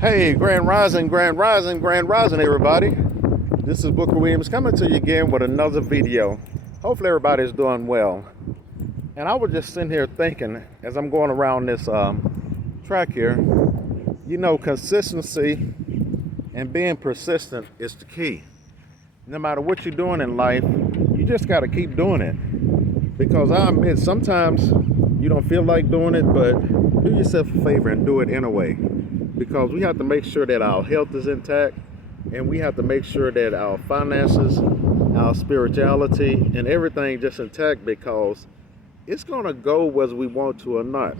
Hey, Grand Rising, Grand Rising, Grand Rising, everybody. This is Booker Williams coming to you again with another video. Hopefully everybody's doing well. And I was just sitting here thinking as I'm going around this track here, consistency and being persistent is the key. No matter what you're doing in life, you just got to keep doing it. Because I admit, sometimes you don't feel like doing it, but do yourself a favor and do it anyway. Because we have to make sure that our health is intact, and we have to make sure that our finances, our spirituality, and everything just intact, because it's going to go whether we want to or not.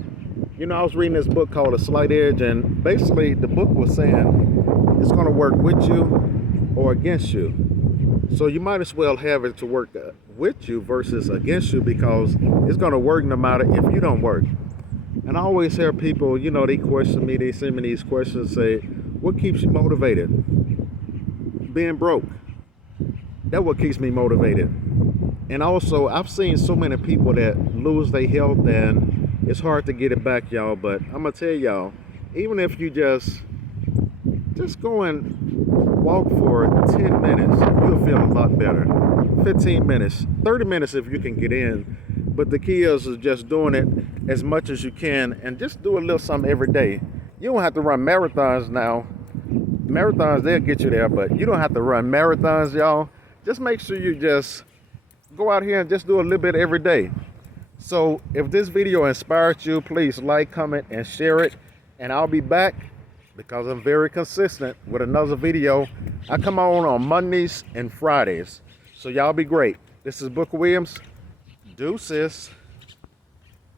I was reading this book called A Slight Edge, and basically the book was saying it's going to work with you or against you. So you might as well have it to work with you versus against you, because it's going to work no matter if you don't work. And I always hear people, they question me, they send me these questions, say, what keeps you motivated? Being broke. That's what keeps me motivated. And also, I've seen so many people that lose their health, and it's hard to get it back, y'all. But I'm going to tell y'all, even if you just go and walk for 10 minutes, you'll feel a lot better. 15 minutes, 30 minutes if you can get in. But the key is just doing it as much as you can, and just do a little something every day. You don't have to run marathons now. Marathons, they'll get you there, but you don't have to run marathons, y'all. Just make sure you just go out here and just do a little bit every day. So if this video inspired you, please like, comment, and share it. And I'll be back, because I'm very consistent, with another video. I come on Mondays and Fridays. So y'all be great. This is Booker Williams. Deuces.